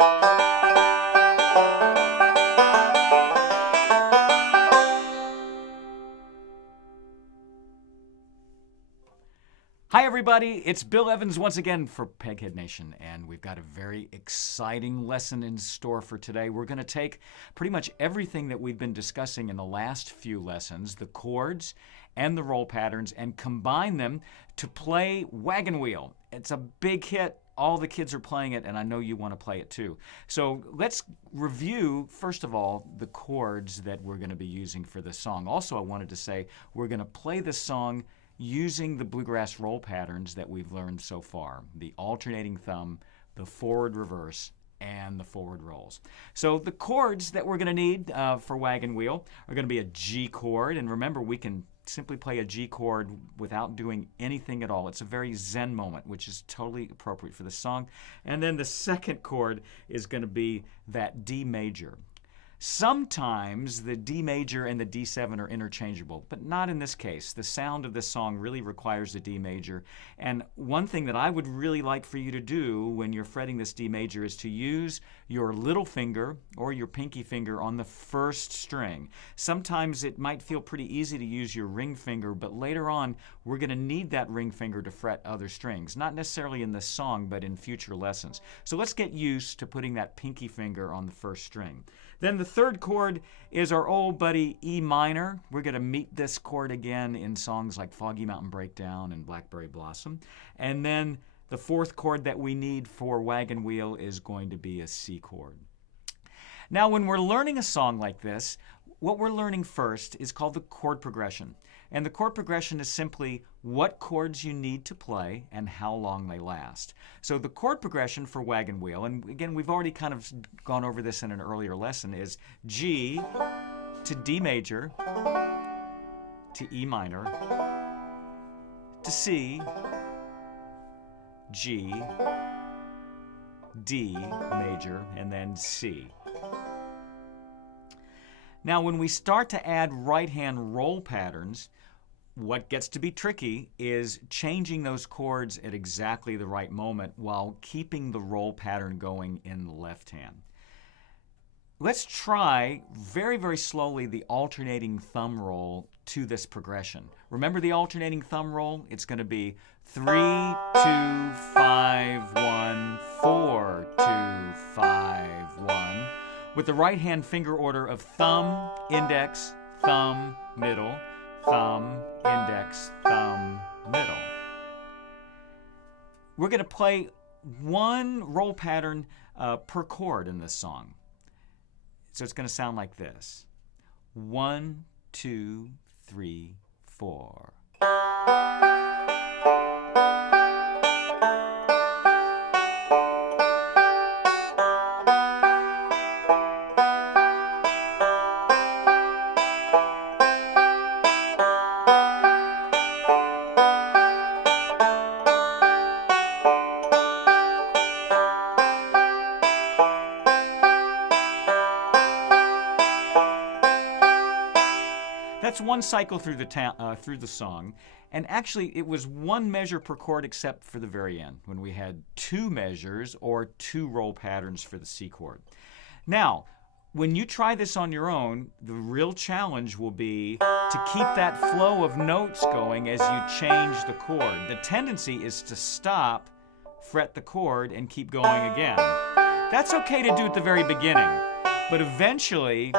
Hi everybody, it's Bill Evans once again for Peghead Nation, and we've got a very exciting lesson in store for today. We're going to take pretty much everything that we've been discussing in the last few lessons, the chords and the roll patterns, and combine them to play Wagon Wheel. It's a big hit. All the kids are playing it, and I know you want to play it too. So let's review, first of all, the chords that we're going to be using for this song. Also, I wanted to say we're going to play this song using the bluegrass roll patterns that we've learned so far, the alternating thumb, the forward reverse, and the forward rolls. So the chords that we're going to need for Wagon Wheel are going to be a G chord, and remember, we can simply play a G chord without doing anything at all. It's a very zen moment, which is totally appropriate for the song. And then the second chord is going to be that D major. Sometimes the D major and the D7 are interchangeable, but not in this case. The sound of this song really requires the D major. And one thing that I would really like for you to do when you're fretting this D major is to use your little finger or your pinky finger on the first string. Sometimes it might feel pretty easy to use your ring finger, but later on we're going to need that ring finger to fret other strings. Not necessarily in this song, but in future lessons. So let's get used to putting that pinky finger on the first string. Then the third chord is our old buddy E minor. We're going to meet this chord again in songs like Foggy Mountain Breakdown and Blackberry Blossom. And then the fourth chord that we need for Wagon Wheel is going to be a C chord. Now, when we're learning a song like this, what we're learning first is called the chord progression. And the chord progression is simply what chords you need to play and how long they last. So the chord progression for Wagon Wheel, and again, we've already kind of gone over this in an earlier lesson, is G to D major, to E minor, to C, G, D major, and then C. Now, when we start to add right-hand roll patterns, what gets to be tricky is changing those chords at exactly the right moment while keeping the roll pattern going in the left hand. Let's try very, very slowly the alternating thumb roll to this progression. Remember the alternating thumb roll? It's going to be 3, 2, 5, 1, 4, 2, 5, 1. With the right hand finger order of thumb, index, thumb, middle, thumb, index, thumb, middle. We're going to play one roll pattern per chord in this song. So it's going to sound like this. 1, 2, 3, 4. That's one cycle through the song, and actually it was one measure per chord except for the very end when we had 2 measures or 2 roll patterns for the C chord. Now, when you try this on your own, the real challenge will be to keep that flow of notes going as you change the chord. The tendency is to stop, fret the chord, and keep going again. That's okay to do at the very beginning, but eventually,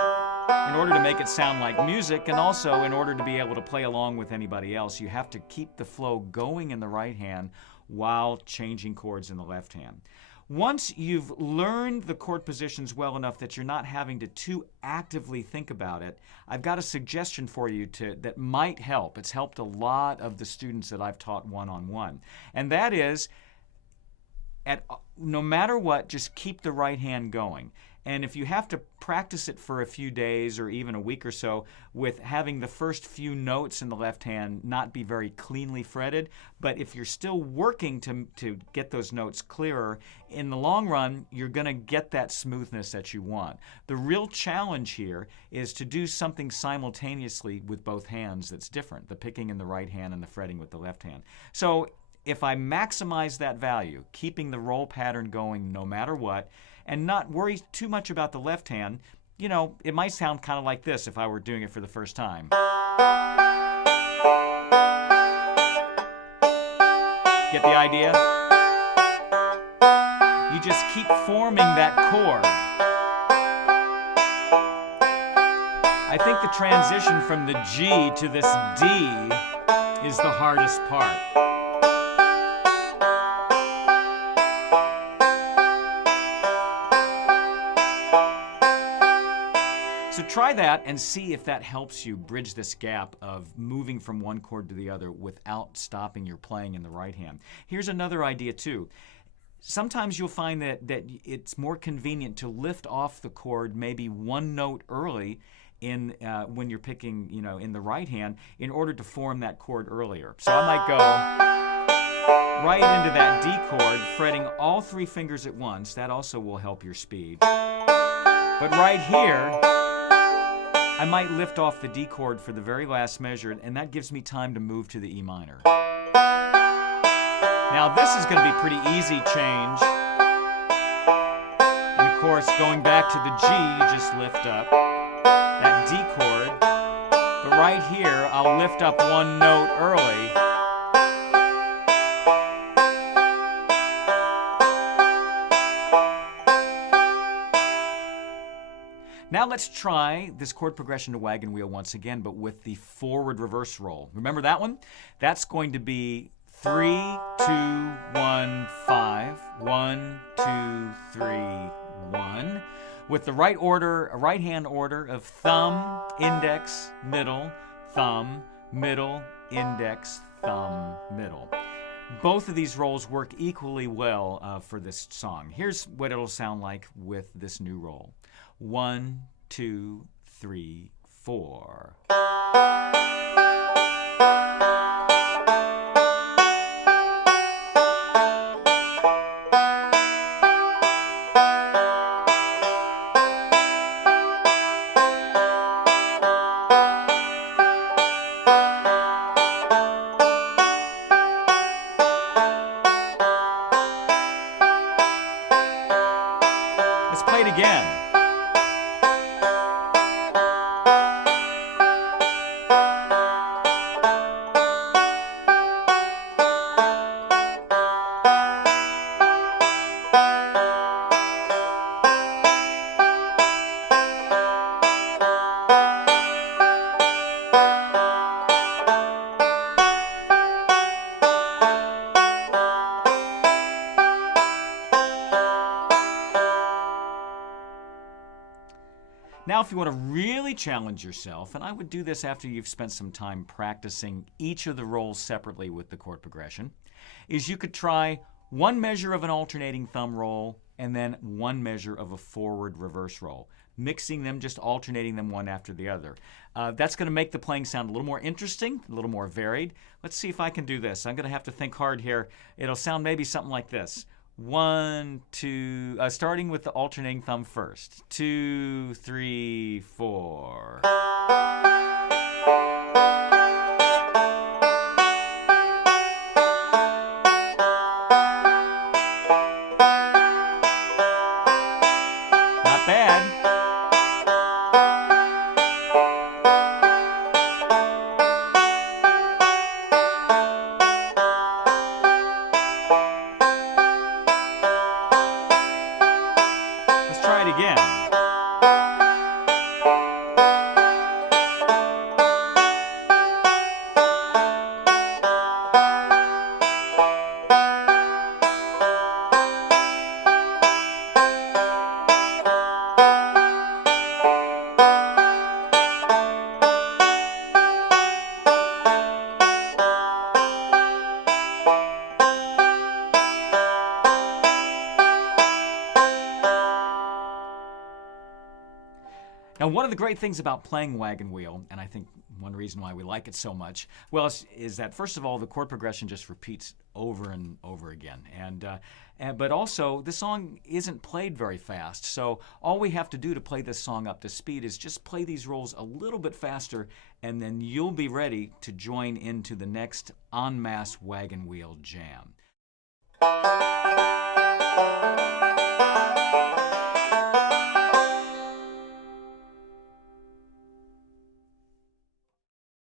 in order to make it sound like music, and also in order to be able to play along with anybody else, you have to keep the flow going in the right hand while changing chords in the left hand. Once you've learned the chord positions well enough that you're not having to too actively think about it, I've got a suggestion for you that might help. It's helped a lot of the students that I've taught one-on-one. And that is, no matter what, just keep the right hand going. And if you have to practice it for a few days or even a week or so with having the first few notes in the left hand not be very cleanly fretted, but if you're still working to get those notes clearer, in the long run, you're going to get that smoothness that you want. The real challenge here is to do something simultaneously with both hands that's different, the picking in the right hand and the fretting with the left hand. So if I maximize that value, keeping the roll pattern going no matter what, and not worry too much about the left hand, you know, it might sound kind of like this if I were doing it for the first time. Get the idea? You just keep forming that chord. I think the transition from the G to this D is the hardest part. So try that and see if that helps you bridge this gap of moving from one chord to the other without stopping your playing in the right hand. Here's another idea too. Sometimes you'll find that it's more convenient to lift off the chord maybe one note early in when you're picking, you know, in the right hand in order to form that chord earlier. So I might go right into that D chord, fretting all three fingers at once. That also will help your speed. But right here, I might lift off the D chord for the very last measure, and that gives me time to move to the E minor. Now this is going to be pretty easy change. And of course, going back to the G, you just lift up that D chord. But right here, I'll lift up one note early. Now let's try this chord progression to Wagon Wheel once again, but with the forward reverse roll. Remember that one? That's going to be 3, 2, 1, 5, 1, 2, 3, 1. With the right order, a right hand order of thumb, index, middle, thumb, middle, index, thumb, middle. Both of these rolls work equally well for this song. Here's what it'll sound like with this new roll. 1, 2, 3, 4. Let's play it again. Now, if you want to really challenge yourself, and I would do this after you've spent some time practicing each of the rolls separately with the chord progression, is you could try one measure of an alternating thumb roll and then one measure of a forward reverse roll, mixing them, just alternating them one after the other. That's going to make the playing sound a little more interesting, a little more varied. Let's see if I can do this. I'm going to have to think hard here. It'll sound maybe something like this. 1, 2, starting with the alternating thumb first. 2, 3, 4. Not bad. Again. Now, one of the great things about playing Wagon Wheel, and I think one reason why we like it so much, well, is that first of all, the chord progression just repeats over and over again. But also, the song isn't played very fast. So all we have to do to play this song up to speed is just play these rolls a little bit faster, and then you'll be ready to join into the next en masse Wagon Wheel jam.